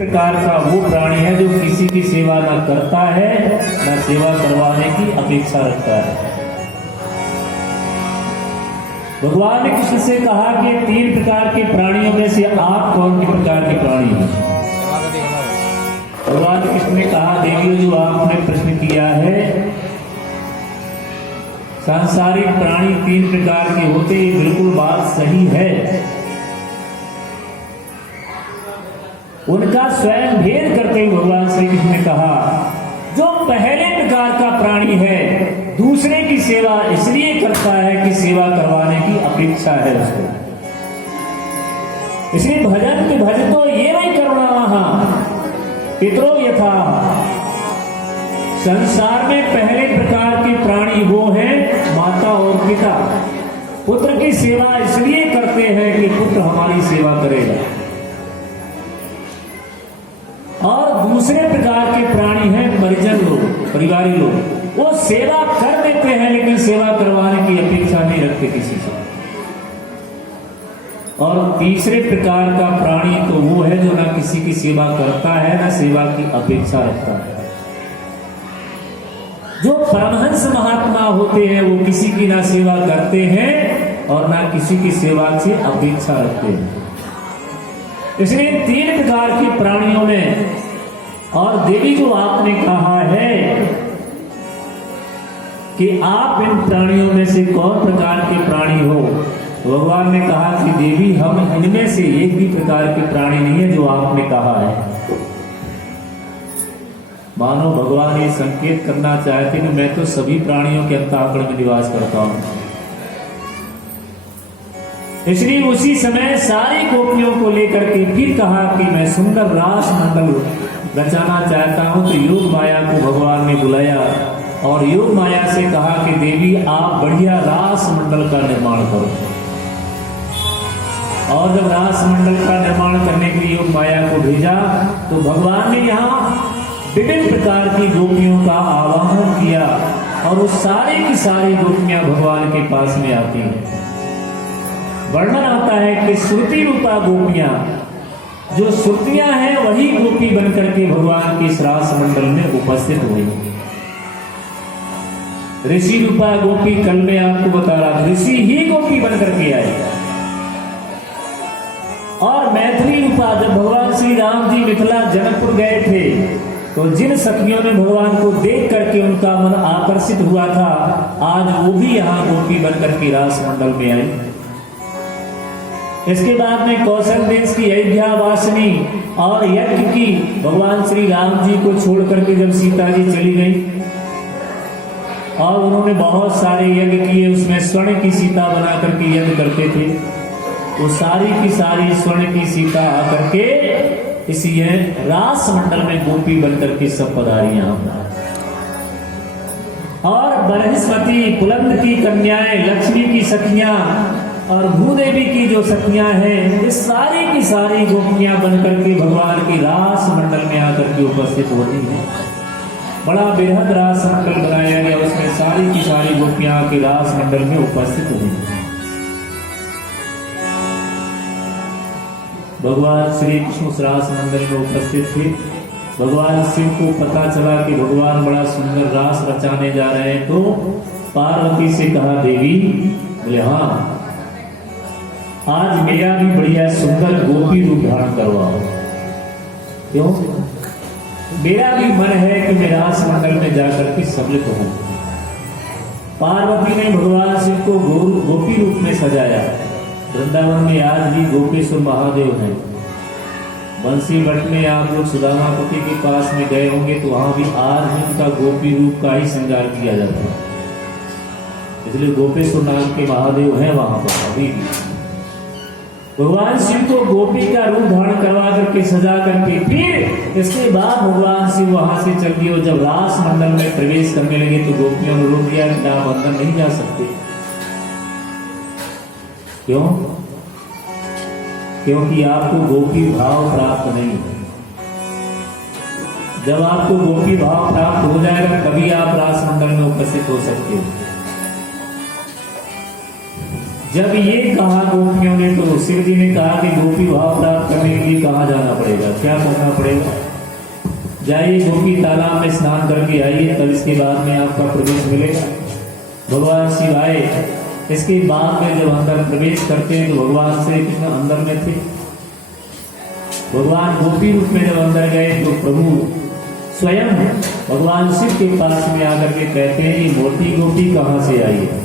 प्रकार का वो प्राणी है जो किसी की सेवा न करता है न सेवा करवाने की अपेक्षा रखता है। भगवान ने कृष्ण से कहा कि 3 प्रकार के प्राणियों में से आप कौन से प्रकार के प्राणी हैं? भगवान कृष्ण ने कहा, देवी जो आपने प्रश्न किया है, सांसारिक प्राणी 3 प्रकार के होते, ये बिल्कुल बात सही है। उनका स्वयं भेद करते हुए भगवान श्री कृष्ण ने कहा, जो पहले प्रकार का प्राणी है दूसरे की सेवा इसलिए करता है कि सेवा करवाने की अपेक्षा है उसको। इसलिए भजन के भजतो ये नहीं करुणा पितरो यथा। संसार में पहले प्रकार के प्राणी वो हैं माता और पिता। पुत्र की सेवा इसलिए करते हैं कि पुत्र हमारी सेवा करेगा। और दूसरे प्रकार के प्राणी हैं परिजन लोग, परिवारी लोग, वो सेवा कर देते हैं लेकिन सेवा करवाने की अपेक्षा नहीं रखते किसी से। और तीसरे प्रकार का प्राणी तो वो है जो ना किसी की सेवा करता है ना सेवा की अपेक्षा रखता है। जो परमहंस महात्मा होते हैं वो किसी की ना सेवा करते हैं और ना किसी की सेवा से अपेक्षा रखते हैं। इसलिए 3 प्रकार के प्राणियों में, और देवी जो आपने कहा है कि आप इन प्राणियों में से कौन प्रकार के प्राणी हो, तो भगवान ने कहा कि देवी हम इनमें से एक भी प्रकार के प्राणी नहीं है जो आपने कहा है। मानो भगवान ये संकेत करना चाहते कि मैं तो सभी प्राणियों के अंतःकरण में निवास करता हूं। इसलिए उसी समय सारी गोपियों को लेकर के फिर कहा कि मैं सुंदर रास मंडल रचाना चाहता हूं। तो योग माया को भगवान ने बुलाया और योग माया से कहा कि देवी आप बढ़िया रास मंडल का निर्माण करो। और जब रास मंडल का निर्माण करने के लिए योग माया को भेजा तो भगवान ने यहाँ विभिन्न प्रकार की गोपियों का आवाहन किया और वो सारी की सारी गोपियां भगवान के पास में आती हैं। वर्णन आता है कि श्रुति रूपा गोपियां, जो श्रुतियां हैं वही गोपी बनकर के भगवान के इस रास मंडल में उपस्थित हुई। ऋषि रूपा गोपी कल मैं आपको बता रहा था, ऋषि ही गोपी बनकर के आए। और मैथिली रूपा, जब भगवान श्री राम जी मिथिला जनकपुर गए थे तो जिन सखियों ने भगवान को देख करके उनका मन आकर्षित हुआ था, आज वो भी यहाँ गोपी बनकर के रास मंडल में आई। इसके बाद में कौशल देश की अयोध्या वासिनी और यज्ञ की, भगवान श्री राम जी को छोड़ करके जब सीता जी चली गई और उन्होंने बहुत सारे यज्ञ किए, उसमें स्वर्ण की सीता बना करके यज्ञ करते थे, वो सारी की सारी स्वर्ण की सीता आकर के इसी रास मंडल में गोपी बनकर के सब पधारी। और बृहस्पति, पुलंद की कन्याएं, लक्ष्मी की सखियां और भूदेवी की जो सखियां हैं, ये सारी की सारी गोपियां बनकर के भगवान की रास मंडल में आकर के उपस्थित होती हैं। बड़ा बेहद रास मंडल बनाया गया, उसमें सारी की सारी गोपियां के रास मंडल में उपस्थित हुई। भगवान श्री कृष्ण उस रास मंडल में उपस्थित थे। भगवान शिव को पता चला कि भगवान बड़ा सुंदर रास रचाने जा रहे हैं, तो पार्वती से कहा, देवी, बोले हाँ, आज मेरा भी बढ़िया सुंदर गोपी रूप धारण करवाओ। क्यों? मेरा भी मन है कि मैं रास मंडल में जाकर के सम्मिलित हूं। पार्वती ने भगवान शिव को गोपी रूप में सजाया। वृंदावन में आज भी गोपेश्वर महादेव हैं। बंसी भट्ट में आप लोग सुदामापति के पास में गए होंगे तो वहां भी आज भी उनका गोपी रूप का ही श्रृंगार किया जाता है। इसलिए गोपेश्वर नाम के महादेव हैं वहां पर अभी भी। भगवान शिव को गोपी का रूप धारण करवा करके सजा करके फिर इसके बाद भगवान शिव वहां से चल दिए। जब रास मंडल में प्रवेश करने लगे तो गोपियों ने रोक दिया कि आप अंदर नहीं जा सकते। क्यों? क्योंकि आपको गोपी भाव प्राप्त नहीं है। जब आपको गोपी भाव प्राप्त हो जाएगा तभी आप रास मंडल में उपस्थित हो सकते हो। जब ये कहा गोपियों ने तो शिव जी ने कहा कि गोपी भाव प्राप्त करने के लिए कहाँ जाना पड़ेगा, क्या करना पड़ेगा? जाइए गोपी तालाब में स्नान करके आइए, तब इसके बाद में आपका प्रवेश मिलेगा। भगवान शिव आए, इसके बाद में जब अंदर प्रवेश करते हैं तो भगवान श्री कृष्ण अंदर में थे। भगवान गोपी रूप में जब अंदर गए तो प्रभु स्वयं भगवान शिव के पास में आकर के कहते हैं कि मोटी गोपी कहाँ से आई है?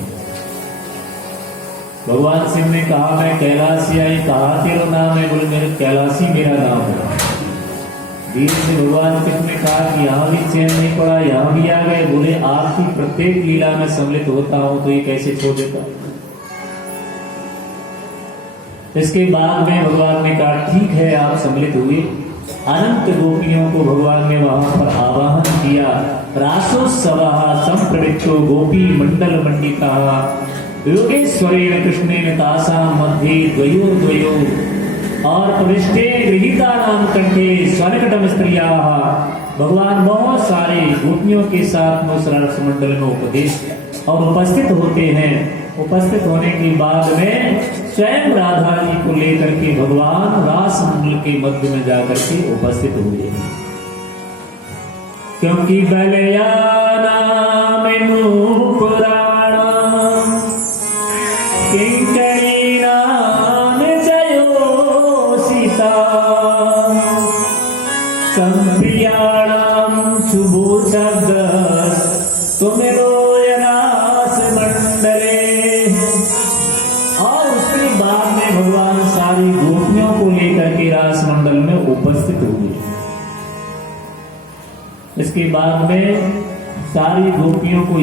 भगवान शिव ने कहा मैं कैलाश से आई। कहा तेरा नाम है? बोले मेरे कैलाशी मेरा नाम है। धीरे से भगवान शिव ने कहा कि यहाँ भी चैन नहीं पड़ा, यहाँ भी आ गए। बोले आपकी प्रत्येक लीला में सम्मिलित होता हूं तो ये कैसे छोड़ देता? इसके बाद में भगवान ने कहा ठीक है, आप सम्मिलित हुए। अनंत गोपियों को भगवान ने वहां पर आवाहन किया। रासोत्सव संप्रवृत्तो गोपी मंडल मंडिता योगेश्वरेण कृष्णेन तासां मध्ये द्वयो और प्रविष्टे गृहीता नाम कंठे स्वनकटम स्त्रिया। भगवान बहुत सारे गोपियों के साथ उस रास मंडल में उपदेश और उपस्थित होते हैं। उपस्थित होने के बाद में स्वयं राधा जी को लेकर के भगवान रास मंडल के मध्य में जाकर के उपस्थित हुए। क्योंकि बलयाना में पुराण किंकरी नाम जयो सीता संप्रियाणाम शुभो शब्द तुमेरो रास मंडले। और उसके बाद में भगवान सारी गोपियों को लेकर के रास मंडल में उपस्थित हुए। इसके बाद में सारी गोपियों को